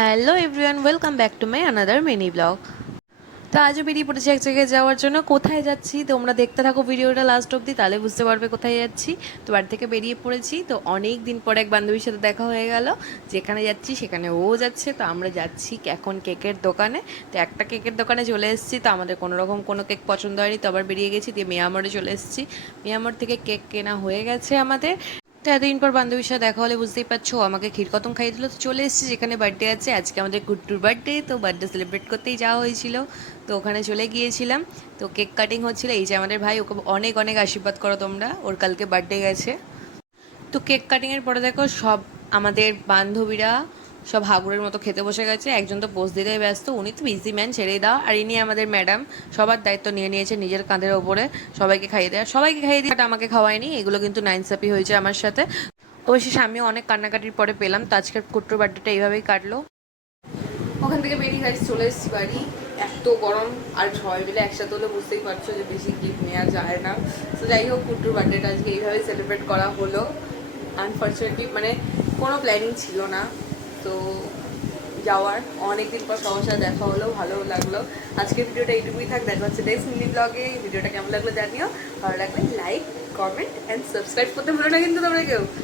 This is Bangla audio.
Hello everyone, welcome back to my another mini blog. তো আজও বেরিয়ে পড়েছি এক জায়গায় যাওয়ার জন্য। কোথায় যাচ্ছি তোমরা দেখতে থাকো ভিডিওটা লাস্ট অবধি, তাহলে বুঝতে পারবে কোথায় যাচ্ছি। তো বাড়ি থেকে বেরিয়ে পড়েছি, তো অনেক দিন পরে এক বান্ধবীর সাথে দেখা হয়ে গেল। যেখানে যাচ্ছি সেখানে ও যাচ্ছে, তো আমরা যাচ্ছি এখন কেকের দোকানে। তো একটা কেকের দোকানে চলে এসেছি, তো আমাদের কোনো রকম কোনো কেক পছন্দ হয়নি, তো আবার বেরিয়ে গেছি, দিয়ে মিয়ামরে চলে এসেছি। মিয়ামর থেকে কেক কেনা হয়ে গেছে আমাদের। তো এতদিন পর বান্ধবীর সাথে দেখা হলে বুঝতেই পারছো, ও আমাকে ক্ষীরকদম খাইয়ে দিল। তো চলে এসেছি যেখানে বার্থডে আছে, আজকে আমাদের গুড্ডুর বার্থডে, তো বার্থডে সেলিব্রেট করতেই যাওয়া হয়েছিল। তো ওখানে চলে গিয়েছিলাম, তো কেক কাটিং হচ্ছিল। এই যে আমাদের ভাই, ওকে অনেক অনেক আশীর্বাদ করো তোমরা, ওর কালকে বার্থডে গেছে। তো কেক কাটিংয়ের পরে দেখো সব আমাদের বান্ধবীরা সব হাগুরের মতো খেতে বসে গেছে। একজন তো পোজ দিতে ব্যস্ত, উনি তো বিজি ম্যান, ছেড়েই দাও। আর ইনি আমাদের ম্যাডাম, সবার দায়িত্ব নিয়ে নিয়েছে নিজের কাঁধের ওপরে, সবাইকে খাইয়ে দেওয়া। সবাইকে খাইয়ে দিয়ে আমাকে খাওয়ায়নি, এগুলো কিন্তু নাইনসাপি হয়েছে আমার সাথে। অবশেষে আমিও অনেক কান্নাকাটির পরে পেলাম। তো আজকের কুট্টোর বার্থডেটা এইভাবেই কাটলো। ওখান থেকে বেরিয়ে গাড়ি চলে এসেছি বাড়ি। এত গরম, আর সবাই মিলে একসাথে হলে বুঝতেই পারছো যে বেশি গিফট নেওয়া যায় না। তো যাই হোক, কুট্টুর বার্থডেটা আজকে এইভাবেই সেলিব্রেট করা হলো। আনফর্চুনেটলি মানে কোনো প্ল্যানিং ছিল না। তো যাওয়ার অনেকদিন পর সবার সাথে দেখা হলো, ভালো লাগলো। আজকের ভিডিওটা এইটুকুই থাক, দেখা হচ্ছে নেক্সট মিনি ব্লগে। ভিডিওটা কেমন লাগলো জানিও, ভালো লাগলে লাইক, কমেন্ট অ্যান্ড সাবস্ক্রাইব করতে ভুলো না কিন্তু তোমরা কেউ।